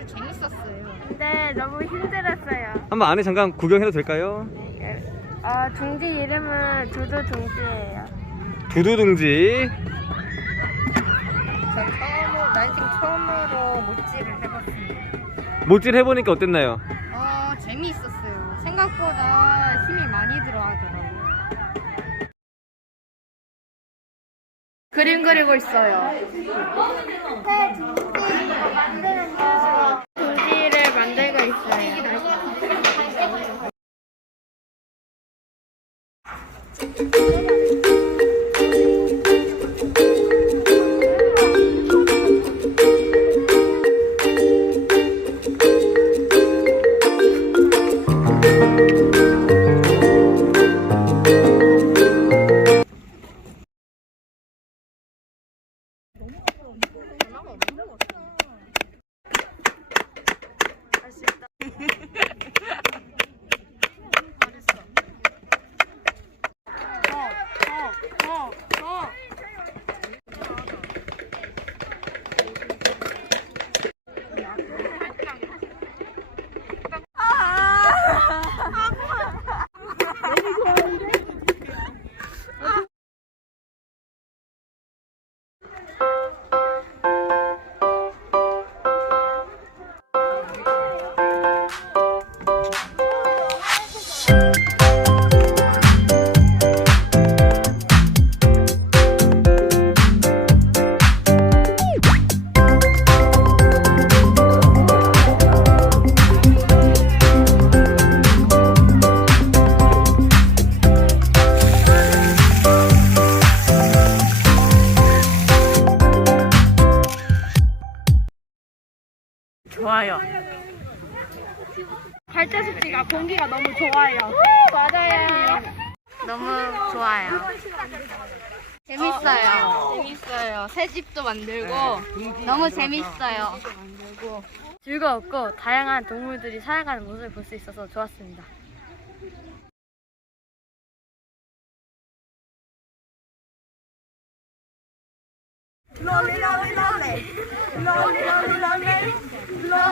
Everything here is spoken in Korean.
아주 재밌었어요. 근데 너무 힘들었어요. 한번 안에 잠깐 구경해도 될까요? 어, 둥지 이름은 두두 둥지예요. 두두둥지. 저 처음으로 난생 처음으로 못질을 해봤습니다. 못질 해보니까 어땠나요? 어 재미있었어요. 생각보다 힘이 많이 들어가더라고요. 그림 그리고 있어요. 너무 앞으로 너무 어려 좋아요. 발자국지가 공기가 너무 좋아요. 맞아요. 너무 좋아요. 재밌어요. 재밌어요. 새 집도 만들고 너무 재밌어요. 즐거웠고 다양한 동물들이 살아가는 모습을 볼 수 있어서 좋았습니다. Glory